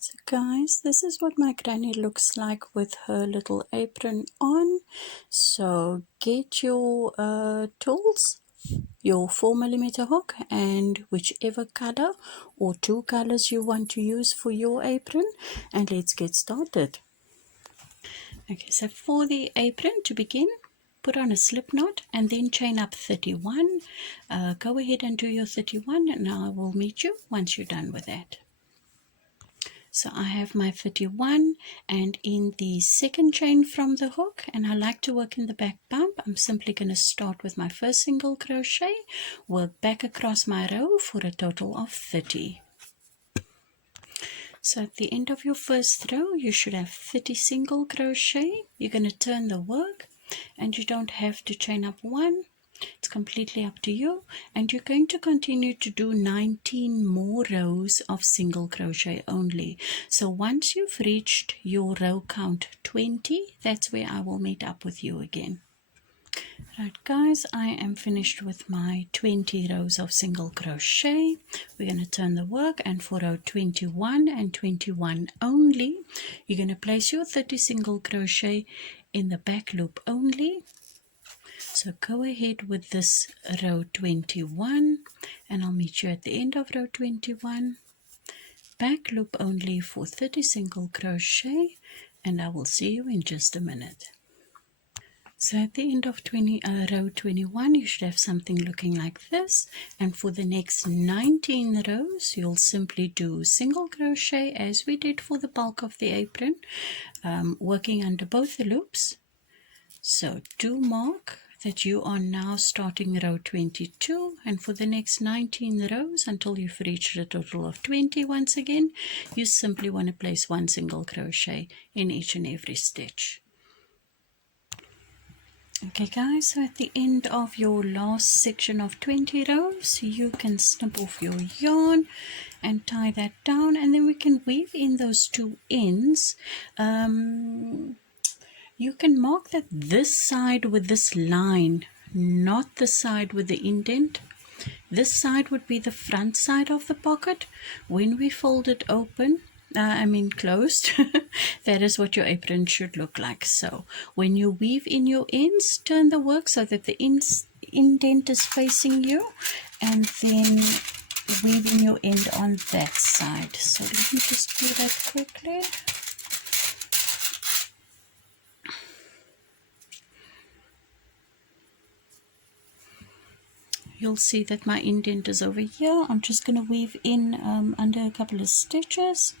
So guys, this is what my granny looks like with her little apron on. So get your tools, your 4mm hook, and whichever color or two colors you want to use for your apron, and let's get started. Okay, so for the apron to begin, put on a slip knot and then chain up 31. Go ahead and do your 31 and I will meet you once you're done with that. So I have my 31, and in the second chain from the hook, and I like to work in the back bump, I'm simply going to start with my first single crochet, work back across my row for a total of 30. So at the end of your first row you should have 30 single crochet. You're going to turn the work and you don't have to chain up one. It's completely up to you, and you're going to continue to do 19 more rows of single crochet only. So once you've reached your row count 20, that's where I will meet up with you again. Right guys, I am finished with my 20 rows of single crochet. We're going to turn the work, and for row 21 and 21 only, you're going to place your 30 single crochet in the back loop only. So go ahead with this row 21 and I'll meet you at the end of row 21. Back loop only for 30 single crochet, and I will see you in just a minute. So at the end of row 21 you should have something looking like this, and for the next 19 rows you'll simply do single crochet as we did for the bulk of the apron, working under both the loops. So do mark that you are now starting row 22, and for the next 19 rows until you've reached a total of 20 once again, you simply want to place one single crochet in each and every stitch. Okay guys, so at the end of your last section of 20 rows, you can snip off your yarn and tie that down, and then we can weave in those two ends. You can mark that this side with this line, not the side with the indent. This side would be the front side of the pocket. When we fold it open, closed, that is what your apron should look like. So when you weave in your ends, turn the work so that the indent is facing you, and then weave in your end on that side. So let me just do that quickly. You'll see that my indent is over here. I'm just going to weave in under a couple of stitches,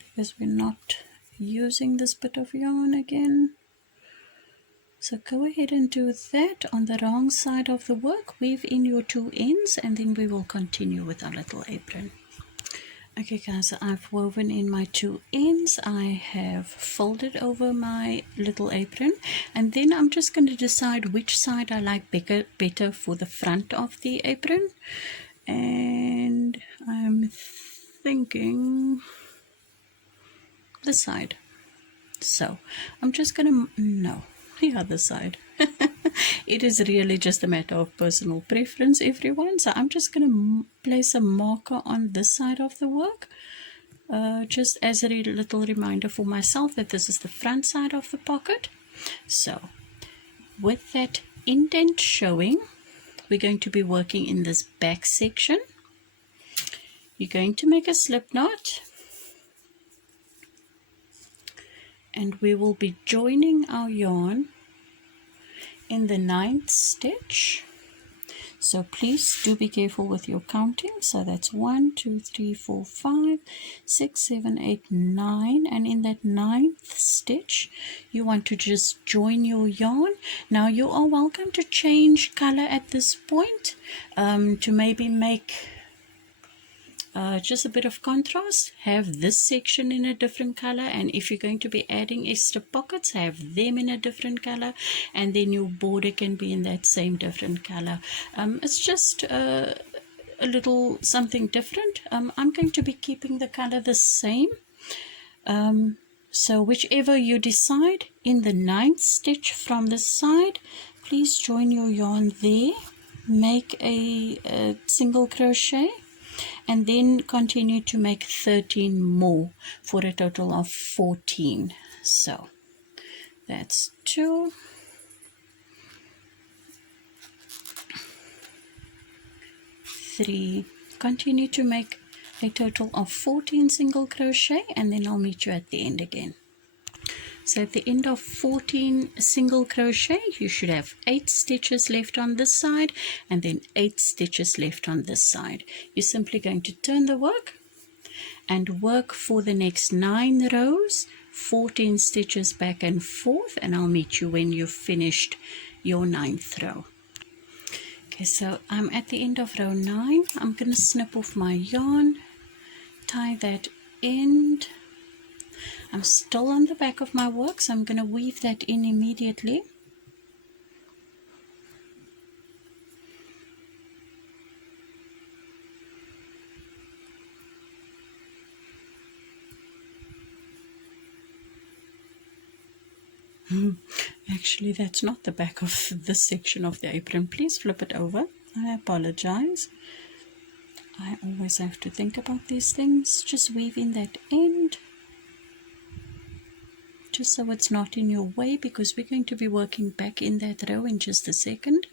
because we're not using this bit of yarn again. So go ahead and do that on the wrong side of the work. Weave in your two ends, and then we will continue with our little apron. Okay guys, I've woven in my two ends. I have folded over my little apron, and then I'm just going to decide which side I like better for the front of the apron, and I'm thinking this side. So I'm just going to, no, the other side. It is really just a matter of personal preference, everyone. So I'm just going to place a marker on this side of the work, just as a little reminder for myself that this is the front side of the pocket. So with that indent showing, we're going to be working in this back section. You're going to make a slip knot, and we will be joining our yarn in the 9th stitch. So please do be careful with your counting. So that's 1 2 3 4 5 6 7 8 9, and in that 9th stitch you want to just join your yarn. Now you are welcome to change color at this point, to maybe make just a bit of contrast. Have this section in a different color, and if you're going to be adding extra pockets, have them in a different color, and then your border can be in that same different color. It's just a little something different. I'm going to be keeping the color the same, so whichever you decide. In the 9th stitch from the side, please join your yarn there, make a single crochet, and then continue to make 13 more for a total of 14. So that's 2, 3, continue to make a total of 14 single crochet, and then I'll meet you at the end again. So at the end of 14 single crochet, you should have 8 stitches left on this side and then 8 stitches left on this side. You're simply going to turn the work and work for the next 9 rows, 14 stitches back and forth, and I'll meet you when you've finished your 9th row. Okay, so I'm at the end of row 9. I'm going to snip off my yarn, tie that end. I'm still on the back of my work, so I'm going to weave that in immediately. Actually, that's not the back of this section of the apron. Please flip it over. I apologize. I always have to think about these things. Just weave in that end, just so it's not in your way, because we're going to be working back in that row in just a second.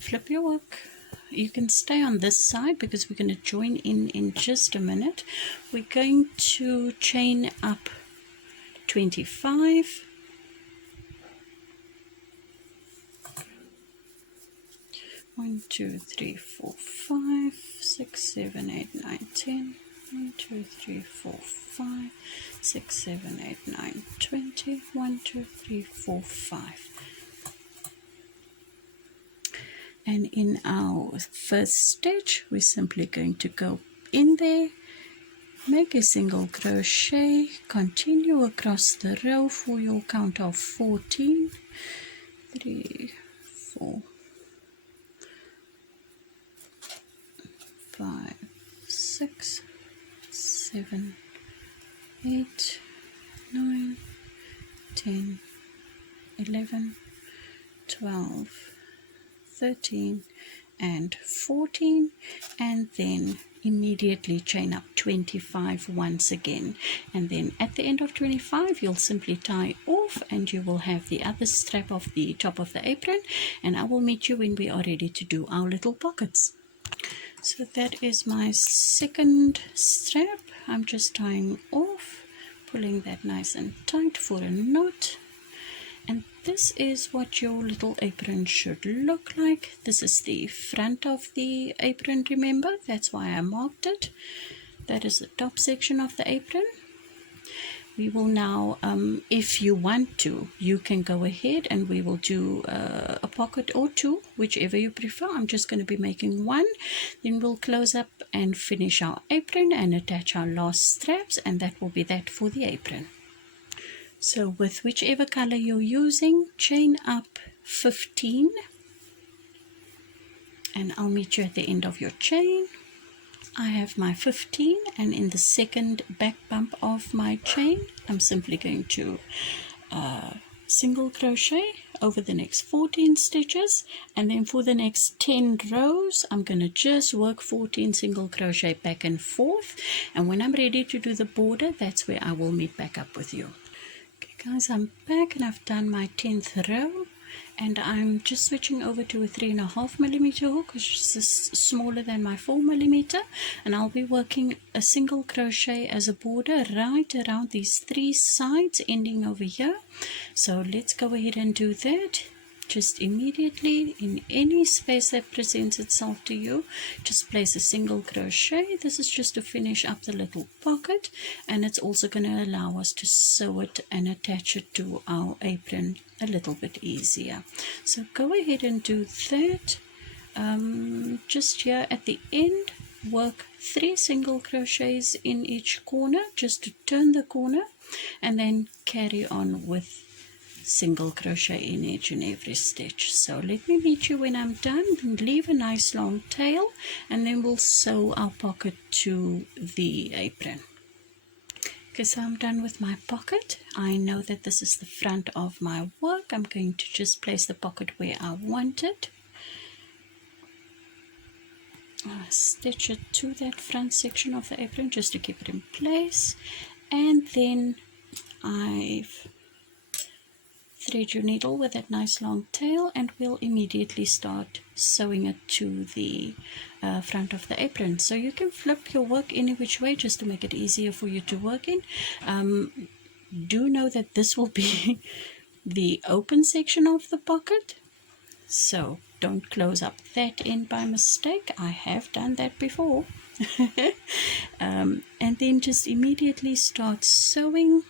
Flip your work. You can stay on this side because we're going to join in just a minute. We're going to chain up 25, 1, 2, 3, 4, 5, 6, 7, 8, 9, 10. 1, 2, 3, 4, 5, 6, 7, 8, 9, 20. 1, 2, 3, 4, 5. And in our first stitch, we're simply going to go in there, make a single crochet, continue across the row for your count of 14, 3, 4, 5, 6, 7, 8, 9, 10, 11, 12, 13 and 14, and then immediately chain up 25 once again, and then at the end of 25 you'll simply tie off and you will have the other strap of the top of the apron, and I will meet you when we are ready to do our little pockets. So that is my second strap. I'm just tying off, pulling that nice and tight for a knot. And this is what your little apron should look like. This is the front of the apron, remember? That's why I marked it. That is the top section of the apron. We will now, if you want to, you can go ahead and we will do a pocket or two, whichever you prefer. I'm just going to be making one. Then we'll close up and finish our apron and attach our last straps, and that will be that for the apron. So with whichever color you're using, chain up 15, and I'll meet you at the end of your chain. I have my 15, and in the second back bump of my chain, I'm simply going to single crochet over the next 14 stitches, and then for the next 10 rows I'm going to just work 14 single crochet back and forth, and when I'm ready to do the border, that's where I will meet back up with you. Guys, I'm back and I've done my 10th row, and I'm just switching over to a 3.5mm hook, which is smaller than my 4mm, and I'll be working a single crochet as a border right around these 3 sides ending over here. So let's go ahead and do that. Just immediately, in any space that presents itself to you, just place a single crochet. This is just to finish up the little pocket, and it's also going to allow us to sew it and attach it to our apron a little bit easier. So go ahead and do that. Just here at the end, work 3 single crochets in each corner just to turn the corner, and then carry on with single crochet in each and every stitch. So let me meet you when I'm done. Leave a nice long tail, and then we'll sew our pocket to the apron. Okay, so I'm done with my pocket. I know that this is the front of my work. I'm going to just place the pocket where I want it. Stitch it to that front section of the apron just to keep it in place, and then I've thread your needle with that nice long tail, and we'll immediately start sewing it to the front of the apron. So you can flip your work any which way just to make it easier for you to work in. Do know that this will be the open section of the pocket, so don't close up that end by mistake. I have done that before. And then just immediately start sewing.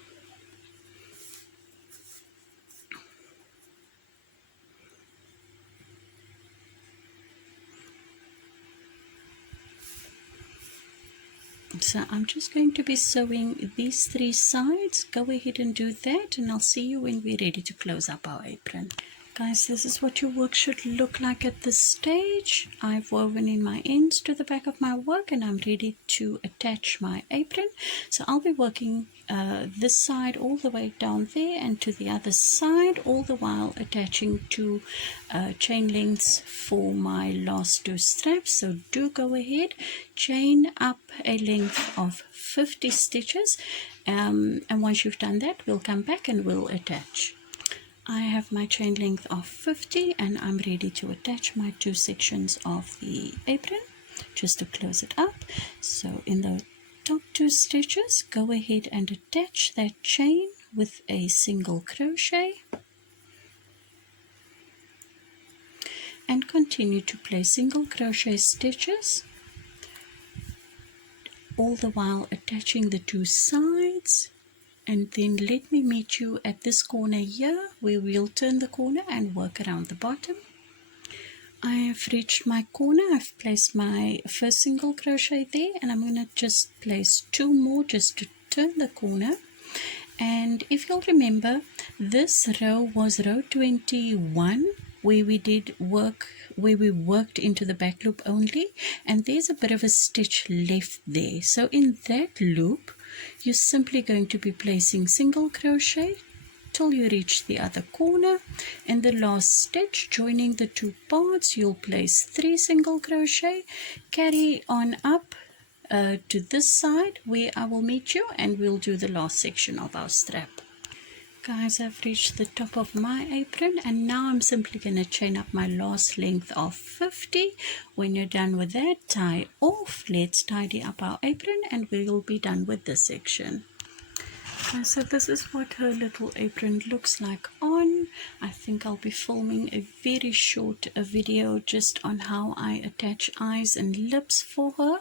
So I'm just going to be sewing these 3 sides. Go ahead and do that, and I'll see you when we're ready to close up our apron. Guys, this is what your work should look like at this stage. I've woven in my ends to the back of my work, and I'm ready to attach my apron. So I'll be working this side all the way down there and to the other side, all the while attaching 2 chain lengths for my last 2 straps. So do go ahead, chain up a length of 50 stitches, and once you've done that, we'll come back and we'll attach. I have my chain length of 50, and I'm ready to attach my 2 sections of the apron just to close it up. So in the top 2 stitches, go ahead and attach that chain with a single crochet, and continue to place single crochet stitches, all the while attaching the 2 sides. And then let me meet you at this corner here, where we'll turn the corner and work around the bottom. I have reached my corner. I've placed my first single crochet there, and I'm going to just place 2 more just to turn the corner. And if you'll remember, this row was row 21, where we did work, where we worked into the back loop only, and there's a bit of a stitch left there. So in that loop, you're simply going to be placing single crochet till you reach the other corner. In the last stitch, joining the 2 parts, you'll place 3 single crochet, carry on up to this side where I will meet you, and we'll do the last section of our strap. Guys, I've reached the top of my apron, and now I'm simply going to chain up my last length of 50. When you're done with that, tie off. Let's tidy up our apron, and we'll be done with this section. So this is what her little apron looks like on. I think I'll be filming a very short video just on how I attach eyes and lips for her.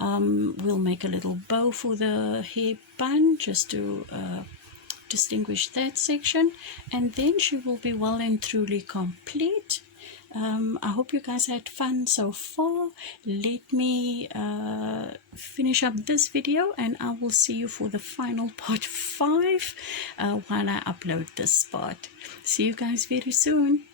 We'll make a little bow for the hair bun just to distinguish that section, and then she will be well and truly complete. I hope you guys had fun so far. Let me finish up this video, and I will see you for the final part 5 while I upload this part. See you guys very soon.